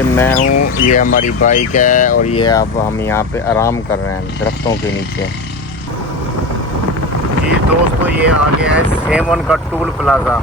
ये मैं हूँ, ये हमारी बाइक है और ये अब हम यहाँ पे आराम कर रहे हैं दरख्तों के नीचे। जी दोस्तों, ये आ गया है सेवन का टूल प्लाजा।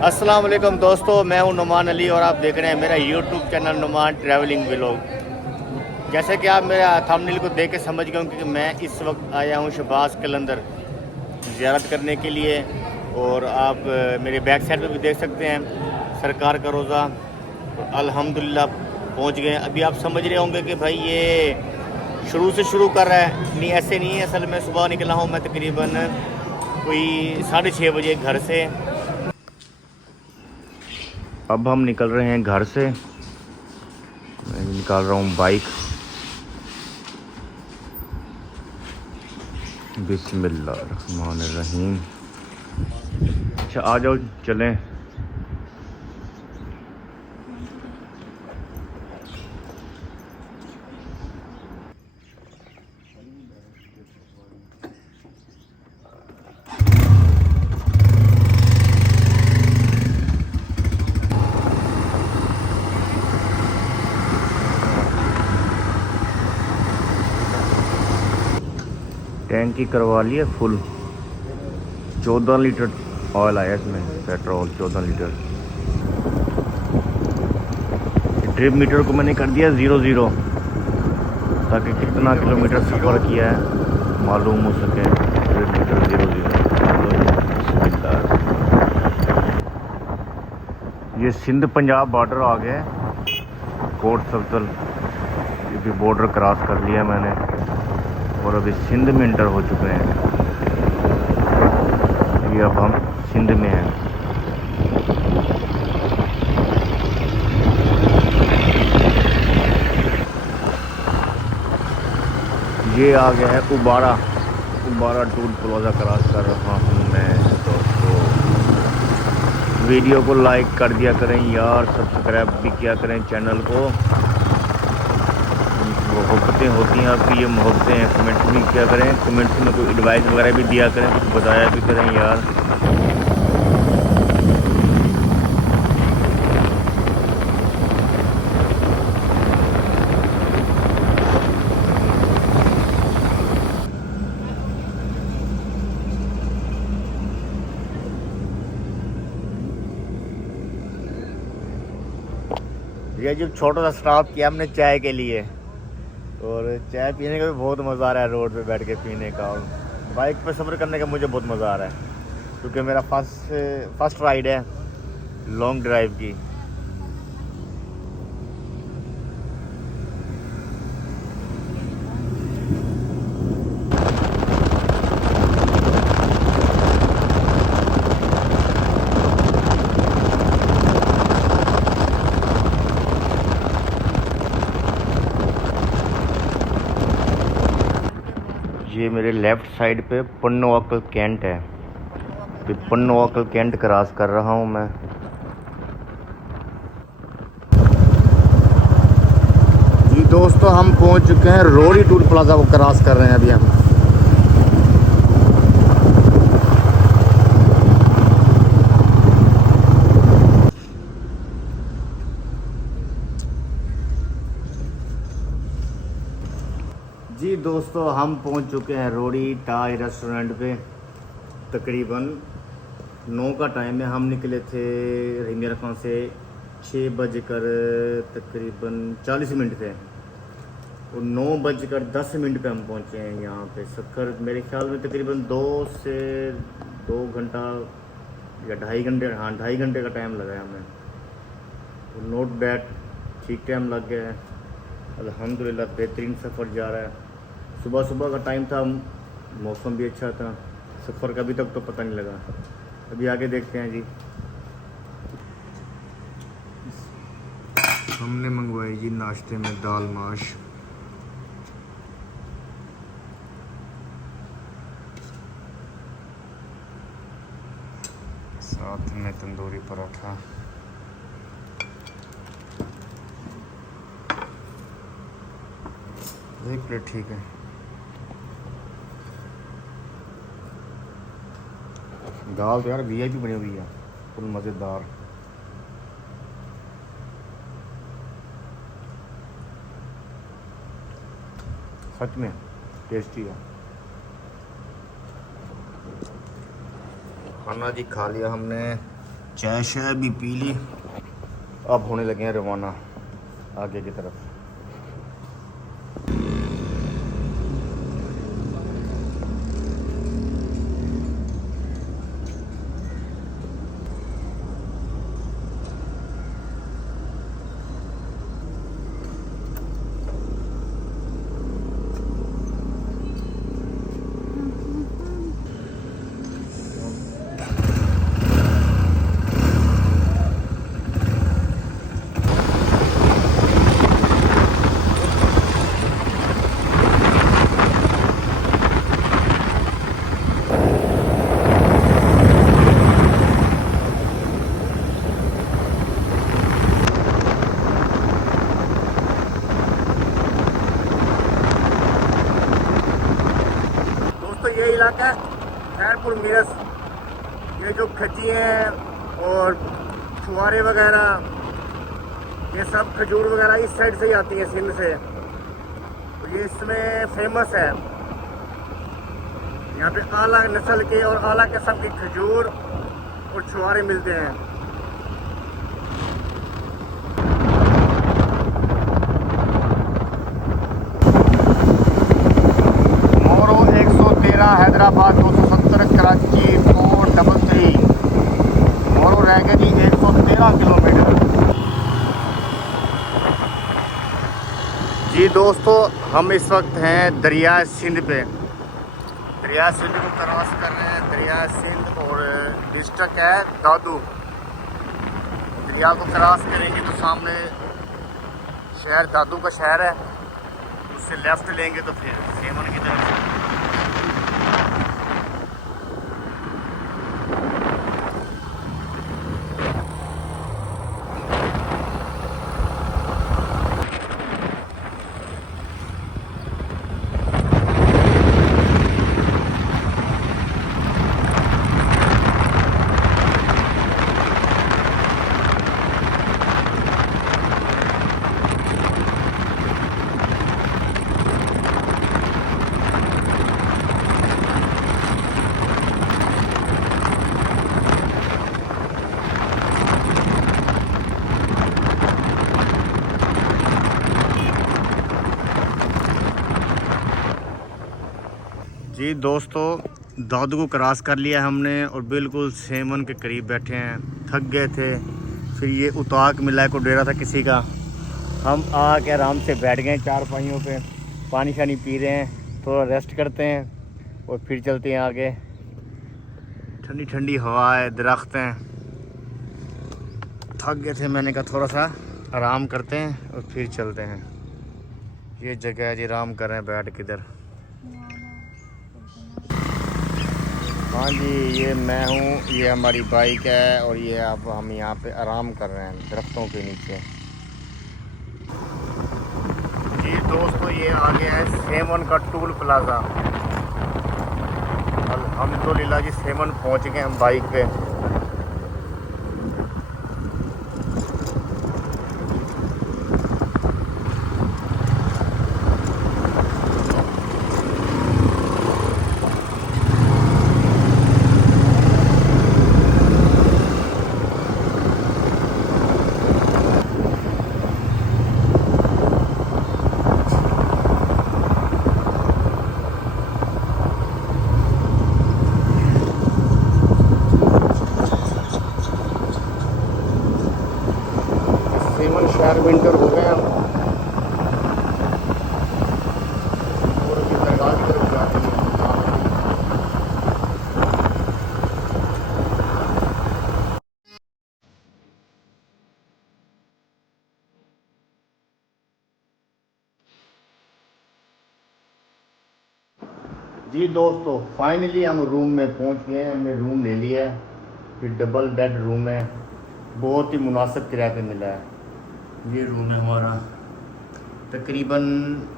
अस्सलाम वालेकुम दोस्तों, मैं हूं नुमान अली और आप देख रहे हैं मेरा YouTube channel Numan travelling vlog. जैसे कि आप मेरा थंबनेल को देख के समझ गए होंगे कि मैं इस वक्त आया हूं शहबाज कलंदर ज़ियारत करने के लिए। और आप मेरे बैक साइड पे भी देख सकते हैं सरकार का रोज़ा। अल्हम्दुलिल्लाह पहुंच गए। अभी आप समझ रहे होंगे कि भाई ये शुरू से शुरू कर रहा है, नहीं ऐसे नहीं है। असल में सुबह निकला हूँ मैं तकरीबन कोई 6:30 बजे घर से। अब हम निकल रहे हैं घर से। मैं निकाल रहा हूँ बाइक। बिस्मिल्लाहिर्रहमानिर्रहीम। अच्छा आ जाओ चलें। टैंकी करवा लिया फुल। 14 लीटर ऑयल आया इसमें, पेट्रोल 14 लीटर। ड्रिप मीटर को मैंने कर दिया 00 ताकि कितना किलोमीटर सफ़र किया है मालूम हो सके। Drip meter 00। ये सिंध पंजाब बॉर्डर आ गया है, कोट सर्कल। ये भी बॉर्डर क्रॉस कर लिया मैंने और अभी सिंध में इंटर हो चुके हैं। ये अब हम सिंध में हैं। ये आ गया है उबारा टूल प्लाजा क्रॉस कर रहा हूँ मैं दोस्तों। वीडियो को लाइक कर दिया करें यार, सब्सक्राइब भी किया करें चैनल को। मोहब्बतें होती हैं आपकी, ये मोहब्बतें हैं। कमेंट्स भी किया करें, कमेंट्स में कोई एडवाइस वगैरह भी दिया करें, कुछ बताया भी करें यार। ये जो छोटा सा स्टॉप किया हमने चाय के लिए, और चाय पीने का भी बहुत मज़ा आ रहा है रोड पे बैठ के पीने का। और बाइक पे सफ़र करने का मुझे बहुत मज़ा आ रहा है क्योंकि मेरा फर्स्ट राइड है लॉन्ग ड्राइव की। ये मेरे लेफ़्ट साइड पे पन्नोअक्कल कैंट है। तो पन्नोअक्कल कैंट क्रॉस कर रहा हूँ मैं। जी दोस्तों, हम पहुँच चुके हैं रोडी टूल प्लाजा को क्रॉस कर रहे हैं अभी हम। जी दोस्तों, हम पहुंच चुके हैं रोडी ताज रेस्टोरेंट पे। तकरीबन 9 का टाइम है। हम निकले थे मेरे ख्याल से 6 बजकर तकरीबन 40 मिनट थे और 9 बजकर 10 मिनट पे हम पहुंचे हैं यहाँ पे। सफ़र मेरे ख्याल में तकरीबन 2 से 2 घंटा या 2.5 घंटे, हाँ 2.5 घंटे का टाइम लगा है हमें। तो नोट बैड ठीक टाइम लग गया है। अल्हम्दुलिल्लाह बेहतरीन सफ़र जा रहा है। सुबह सुबह का टाइम था, मौसम भी अच्छा था। सफ़र का अभी तक तो पता नहीं लगा। अभी आगे देखते हैं जी। हमने मंगवाई जी नाश्ते में दाल माश, साथ में तंदूरी पराठा। एक प्लेट ठीक है। दाल तो यार वीआईपी बनी हुई है, फुल मज़ेदार। सच में टेस्टी है। खाना जी खा लिया हमने, चाय शाय भी पी ली, अब होने लगे हैं रवाना आगे की तरफ। दोस्तों ये इलाका है खैरपुर मिरस। ये जो खजी हैं और फुहारे वगैरह, ये सब खजूर वगैरह इस साइड से ही आती है, सिंध से। तो ये इसमें फेमस है। यहाँ पे आला नस्ल के और आला किस्म के खजूर और छुहारे मिलते हैं। मोरो 113, हैदराबाद 270, कराची 433। मोरो रह गया जी 113 किलोमीटर। जी दोस्तों, हम इस वक्त हैं दरिया सिंध पे। दरिया सिंध को क्रॉस कर रहे हैं। दरिया सिंध और डिस्ट्रिक्ट है दादू। दरिया को क्रॉस करेंगे तो सामने शहर दादू का शहर है, उससे लेफ्ट लेंगे तो फिर सेमन की तरफ। जी दोस्तों, दादू को क्रॉस कर लिया हमने और बिल्कुल सेमन के करीब बैठे हैं। थक गए थे, फिर ये उताक मिला को डेरा था किसी का। हम आके आराम से बैठ गए चारपाइयों पे, पानी शानी पी रहे हैं, थोड़ा रेस्ट करते हैं और फिर चलते हैं आगे। ठंडी ठंडी हवा है, दरख्त हैं। थक गए थे, मैंने कहा थोड़ा सा आराम करते हैं और फिर चलते हैं। ये जगह है जी, आराम कर रहे हैं बैठ के इधर। हाँ जी, ये मैं हूँ, ये हमारी बाइक है और ये अब हम यहाँ पे आराम कर रहे हैं दरख्तों के नीचे। जी दोस्तों, ये आ गया है सेमन का टूल प्लाजा। अल्हम्दुलिल्लाह जी, सेमन पहुँच गए हम बाइक पे। सेमन शहर विंटर हो गए हम और अभी दरगाह की तरफ जा रहे हैं। जी दोस्तों, फाइनली हम रूम में पहुंच गए हैं। हमने रूम ले लिया है, फिर डबल बेड रूम है, बहुत ही मुनासिब किराए पे मिला है। ये रूम है हमारा। तकरीबन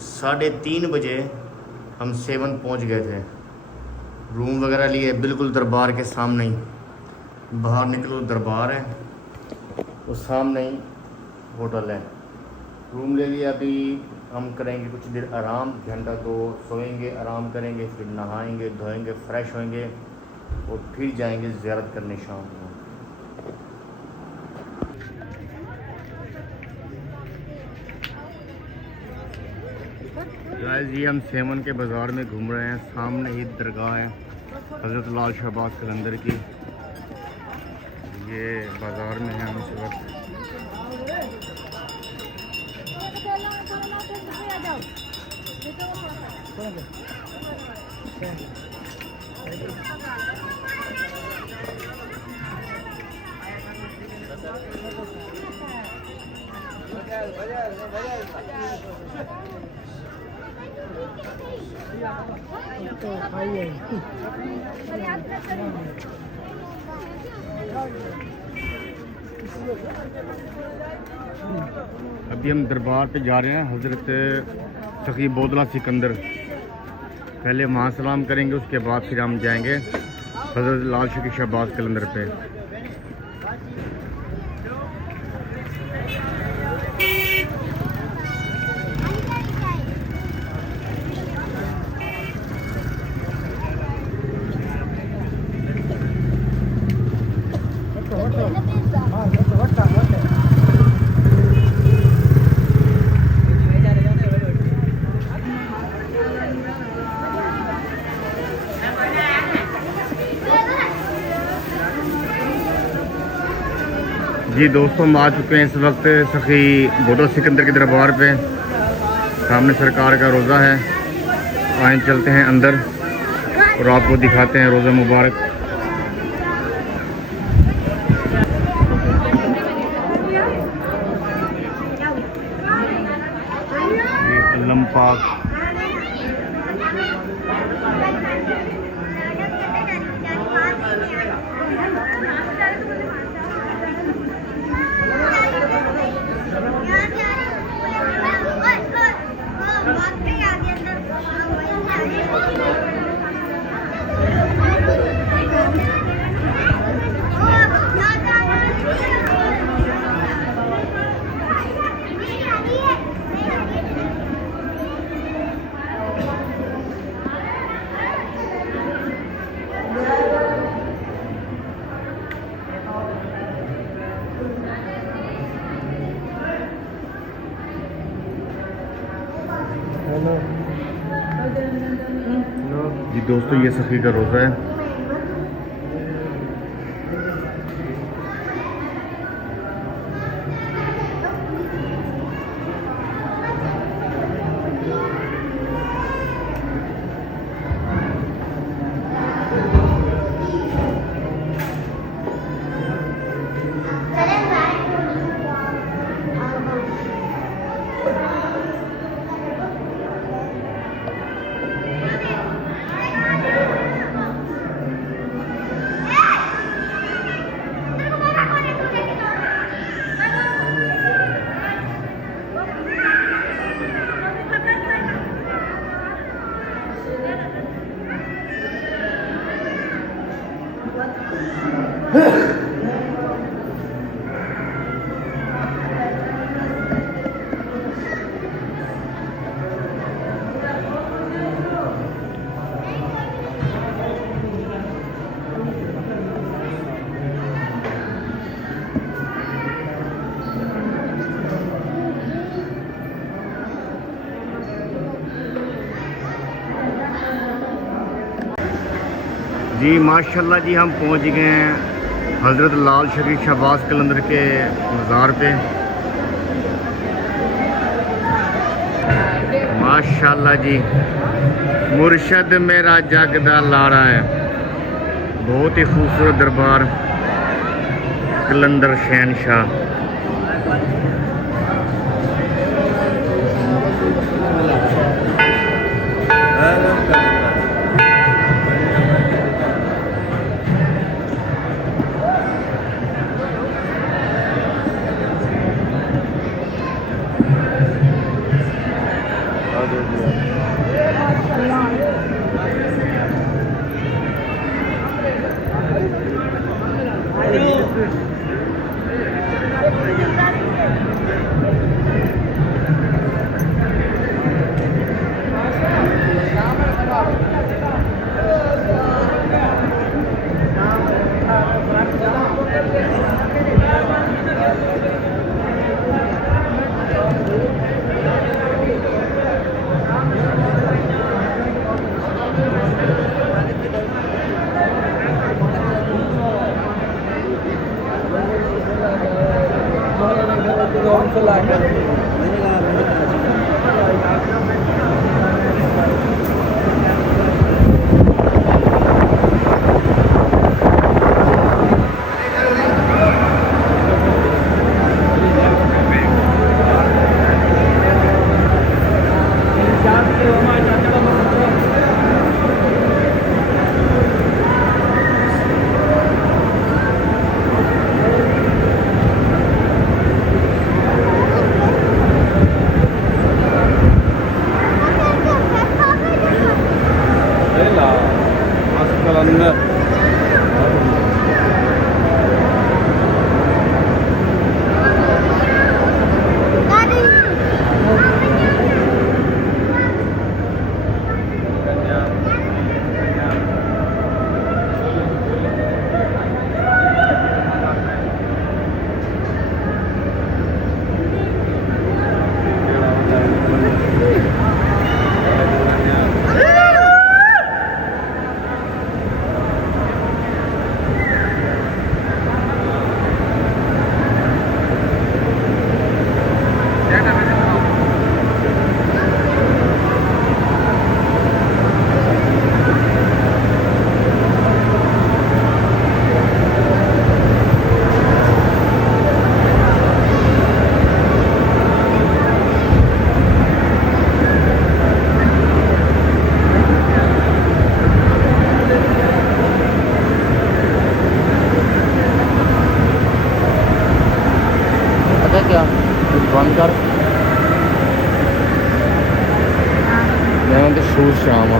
3:30 बजे हम 7 पहुंच गए थे। रूम वगैरह लिए बिल्कुल दरबार के सामने ही, बाहर निकलो दरबार है, तो सामने ही होटल है। रूम ले लिया। अभी हम करेंगे कुछ देर आराम, घंटा 2 सोएंगे, आराम करेंगे, फिर नहाएंगे धोएंगे, फ्रेश होएंगे और फिर जाएंगे ज़ियारत करने शाम को। जी हम सेवन के बाज़ार में घूम रहे हैं। सामने ही दरगाह है हज़रत लाल शहबाज कलंदर की। ये बाज़ार में है हम इस वक्त। अभी हम दरबार पे जा रहे हैं हज़रत सखी बोतला सिकंदर। पहले वहाँ सलाम करेंगे, उसके बाद फिर हम जाएंगे हज़रत लाल शहबाज कलंदर पे। जी दोस्तों, हम आ चुके हैं इस वक्त सखी बोतला सिकंदर के दरबार पे। सामने सरकार का रोज़ा है। आए चलते हैं अंदर और आपको दिखाते हैं रोज़ा मुबारक। ये लम्पाक जी दोस्तों, ये सखी का रोज़ा है। जी माशाल्लाह जी, हम पहुंच गए हैं हज़रत लाल शहबाज कलंदर के मज़ार पे। माशाल्लाह जी, मुर्शद मेरा जगदा लाड़ा है। बहुत ही खूबसूरत दरबार कलंदर शहनशाह। बंद कर मैं तो शूज शाम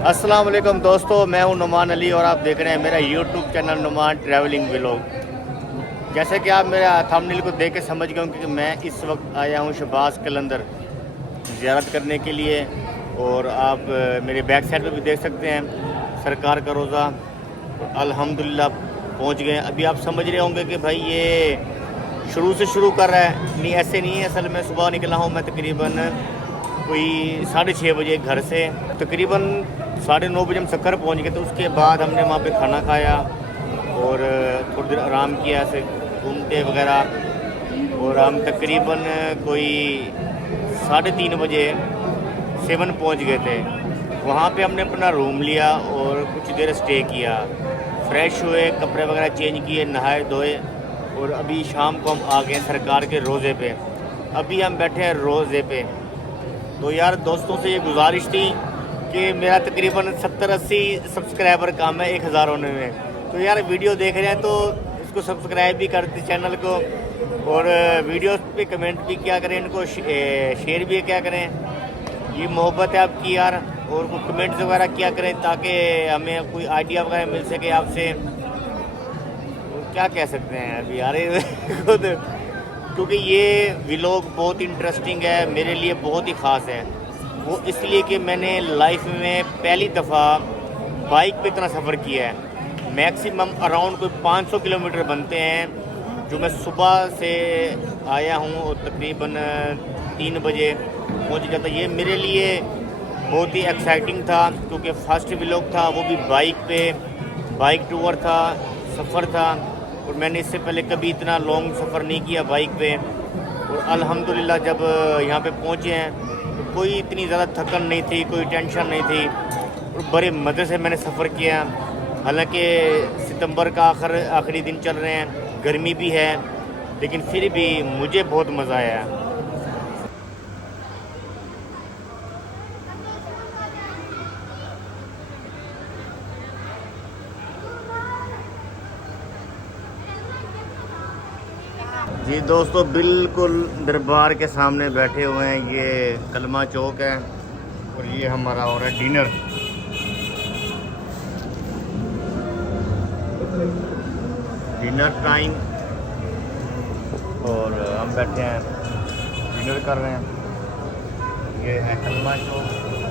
अस्सलाम वालेकुम दोस्तों, मैं हूं नुमान अली और आप देख रहे हैं मेरा YouTube channel Numan travelling vlog. जैसे कि आप मेरा थंबनेल को देख के समझ गए होंगे कि मैं इस वक्त आया हूं शहबाज कलंदर ज़ियारत करने के लिए। और आप मेरे बैक साइड पे भी देख सकते हैं सरकार का रोज़ा। अल्हम्दुलिल्लाह पहुंच गए। अभी आप समझ रहे होंगे कि भाई ये शुरू से शुरू कर रहा है, नहीं ऐसे नहीं है। असल में सुबह निकला हूँ मैं तकरीबन कोई 6:30 बजे घर से। तकरीबन 9:30 बजे हम सक्कर पहुंच गए। तो उसके बाद हमने वहाँ पे खाना खाया और थोड़ी देर आराम किया, ऐसे घूमते वगैरह। और हम तकरीबन कोई 3:30 बजे 7 पहुंच गए थे। वहाँ पे हमने अपना रूम लिया और कुछ देर स्टे किया, फ्रेश हुए, कपड़े वगैरह चेंज किए, नहाए धोए। और अभी शाम को हम आ गए सरकार के रोज़े पे। अभी हम बैठे हैं रोज़े पे। तो यार दोस्तों से ये गुजारिश थी कि मेरा तकरीबन 70-80 सब्सक्राइबर काम है 1000 होने में। तो यार वीडियो देख रहे हैं तो इसको सब्सक्राइब भी कर दें चैनल को, और वीडियोस पे कमेंट भी क्या करें, इनको शेयर भी क्या करें। ये मोहब्बत है आपकी यार। और वो कमेंट्स वगैरह क्या करें ताकि हमें कोई आइडिया वगैरह मिल सके आपसे। क्या कह सकते हैं अभी यार खुद, क्योंकि ये व्लॉग बहुत इंटरेस्टिंग है, मेरे लिए बहुत ही ख़ास है। वो इसलिए कि मैंने लाइफ में पहली दफ़ा बाइक पे इतना सफ़र किया है। मैक्सिमम अराउंड कोई 500 किलोमीटर बनते हैं जो मैं सुबह से आया हूँ और तकरीबन 3 बजे पहुँच गया था। ये मेरे लिए बहुत ही एक्साइटिंग था क्योंकि फर्स्ट व्लॉग था, वो भी बाइक पे, बाइक टूर था, सफ़र था। और मैंने इससे पहले कभी इतना लॉन्ग सफ़र नहीं किया बाइक पे। और अल्हम्दुलिल्लाह जब यहाँ पे पहुँचे हैं तो कोई इतनी ज़्यादा थकन नहीं थी, कोई टेंशन नहीं थी और बड़े मज़े से मैंने सफ़र किया। हालांकि सितंबर का आखिरी दिन चल रहे हैं, गर्मी भी है, लेकिन फिर भी मुझे बहुत मज़ा आया। जी दोस्तों, बिल्कुल दरबार के सामने बैठे हुए हैं। ये कलमा चौक है और ये हमारा हो रहा है डिनर। डिनर टाइम और हम बैठे हैं डिनर कर रहे हैं। ये है हलमा चौक।